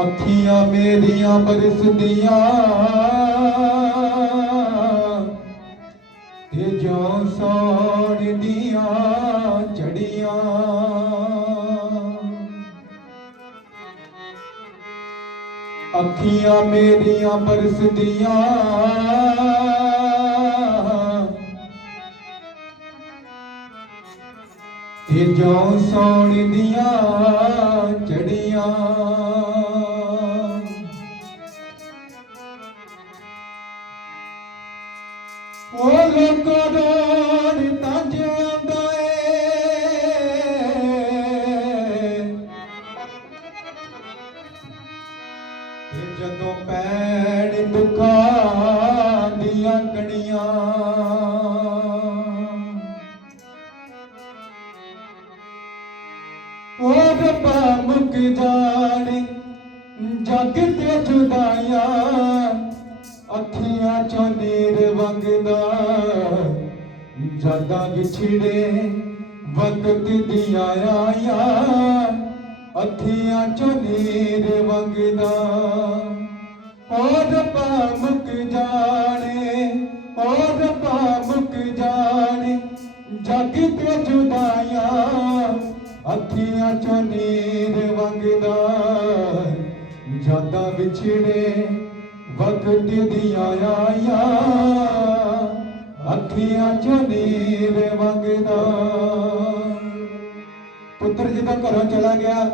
ਅੱਖੀਆਂ ਮੇਰੀਆਂ ਬਰਸਦੀਆਂ। ਤੇ ਜੋ ਸੌਣ ਦੀਆਂ ਚੜੀਆਂ ਅੱਖੀਆਂ ਮੇਰੀਆਂ ਬਰਸਦੀਆਂ। ਤੇ ਜੋ ਸੌਣ ਦੀਆਂ ਚੜੀਆਂ ਉਹ ਲੋਕੋ ਰੋੜ ਜਦਾਂ ਵਿਛੜੇ ਵਕਤ ਦੀਆਂ ਆਇਆ ਅੱਖੀਆਂ ਚੋਂ ਨੀਰ ਵਗਦਾ। ਓ ਰੱਬਾ ਮੁੱਕ ਜਾਣੇ ਓ ਰੱਬਾ ਮੁੱਕ ਜਾਣੇ, ਜਗ ਤੇ ਜੁਦਾਈਆਂ, ਅੱਖੀਆਂ ਚੋਂ ਨੀਰ ਵਗਦਾ। ਜਦਾਂ ਵਿਛੜੇ ਵਕਤ ਦੀਆਂ ਆਇਆ ਅੱਖੀਆਂ ਚੋਂ ਨੀਰ ਵਗਦਾ ਪੁੱਤਰ ਜਦੋਂ ਘਰੋਂ ਚਲਾ ਗਿਆ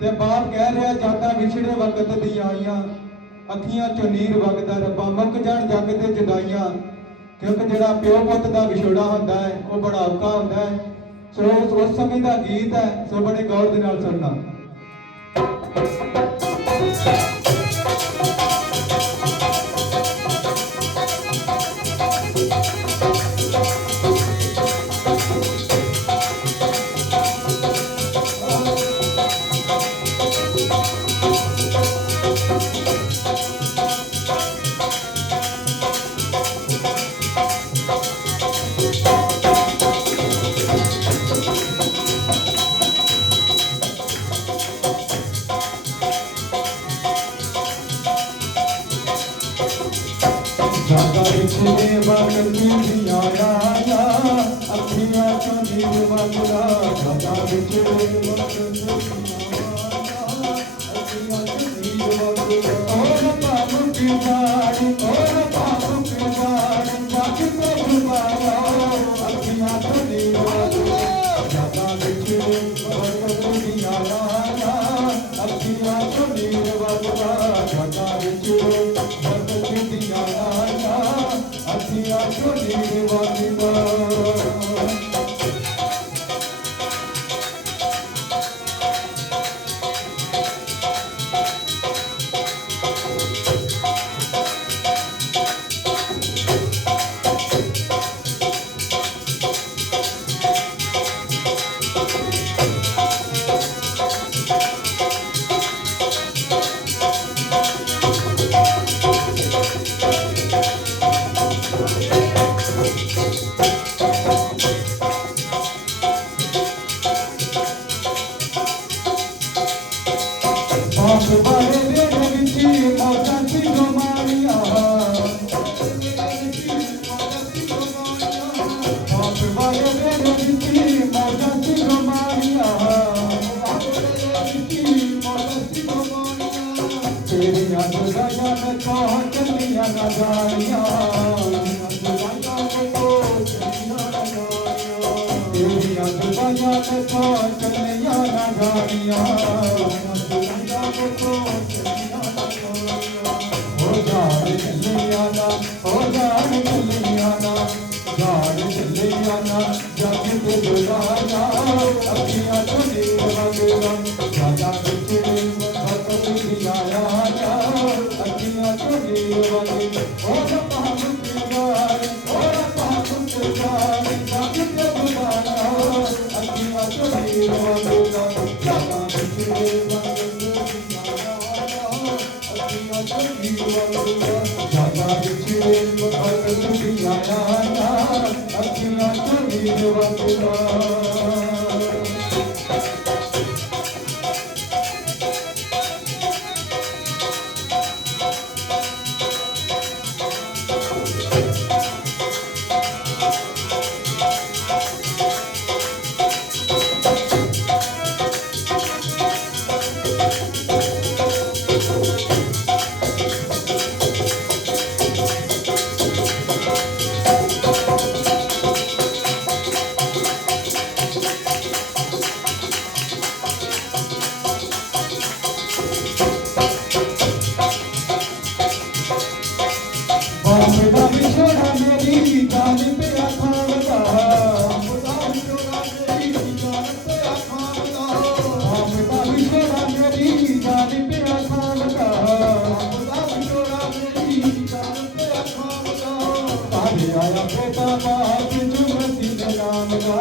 ਤੇ ਬਾਪ ਕਹਿ ਰਿਹਾ ਜਾਂਦਾ ਵਿਛੜੇ ਵਕਤ ਦੀ ਆਈਆਂ। ਅੱਖੀਆਂ ਚੋਂ ਨੀਰ ਵਗਦਾ, ਰੱਬਾ ਮੁੱਕ ਜਾਣ ਜੱਗ ਤੇ ਜਦਾਈਆਂ। ਕਿਉਂਕਿ ਜਿਹੜਾ ਪਿਓ ਪੁੱਤ ਦਾ ਵਿਛੋੜਾ ਹੁੰਦਾ ਹੈ, ਉਹ ਬੜਾ ਔਖਾ ਹੁੰਦਾ ਹੈ। ਸੋ ਉਸ ਸਮੇਂ ਦਾ ਗੀਤ ਹੈ, ਸੋ ਬੜੇ ਗੌਰ ਦੇ ਨਾਲ ਸੁਣਨਾ। ਜਾਗਾ ਵਿਛੜੇ ਵਕਤ ਦੀਆਂ ਆਇਆ ਅੱਖੀਆਂ ਚੋਂ ਨੀਰ ਵਗਦਾ ਜਾਗਾ ਵਿਛੜੇ ਵਕਤ ਦੀਆਂ ਆਇਆ ਅੱਖੀਆਂ ਚੋਂ ਨੀਰ ਵਗਦਾ ਓ ਰੱਬਾ ਮੁਕ ਜਾਣ ਓ ਰੱਬਾ ਮੁਕ ਜਾਣ ਜਗ ਤੇ ਜੁਬਾਇਆ ਚੱਲੀਆਂ ਨਾ ਜਾਣੀਆਂ ਤੇਰੀਆਂ ਦੁਆਵਾਂ ਨੇ ਤਾਂ ਚੱਲੀਆਂ ਨਾ ਜਾਣੀਆਂ ਵਕਤ ਦੀਆਂ ਆਇਆ ਆਇਆ ਪੇਟਾ ਬਾਹਰ ਜਿੰਦੂ ਮਸੀਹ ਦਾ ਨਾਮ ਦਾ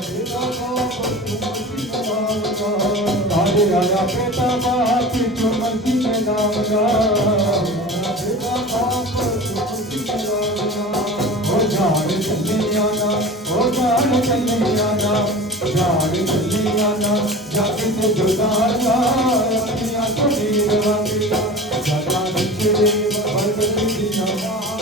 ਪੇਟਾ ਬਾਹਰ ਜਿੰਦੂ ਮਸੀਹ ਦਾ ਨਾਮ ਦਾ ਆਇਆ ਪੇਟਾ ਬਾਹਰ ਜਿੰਦੂ ਮਸੀਹ ਦਾ ਨਾਮ ਦਾ ਪੇਟਾ ਬਾਹਰ ਜਿੰਦੂ ਮਸੀਹ ਦਾ ਨਾਮ ਦਾ ਹੋ ਜਾਣ ਚੱਲੀਆਂ ਨਾ ਹੋ ਜਾਣ ਚੱਲੀਆਂ ਨਾ ਜਾਣ ਚੱਲੀਆਂ ਨਾ ਜਾ ਕੇ ਜੁਦਾ ਨਾ ਆਪਣੀਆਂ ਤੋਂ ਨੀਰ ਵਾਂਗੀ ਸਦਾ ਵਿੱਚ ਦੇ ਬਰਕਤ ਦੀ ਨਾ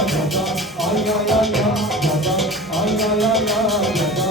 ay la la la la ay la la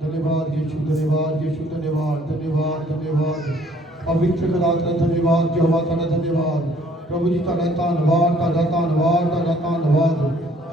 धन्यवाद यीशु धन्यवाद यीशु धन्यवाद धन्यवाद धन्यवाद ਪਵਿੱਤਰ ਖੁਦਾਤ ਦਾ ਧੰਨਵਾਦ ਜਹਵਾ ਦਾ ਧੰਨਵਾਦ ਪ੍ਰਭੂ ਜੀ ਤੁਹਾਡਾ ਧੰਨਵਾਦ ਤੁਹਾਡਾ ਧੰਨਵਾਦ ਤੁਹਾਡਾ ਧੰਨਵਾਦ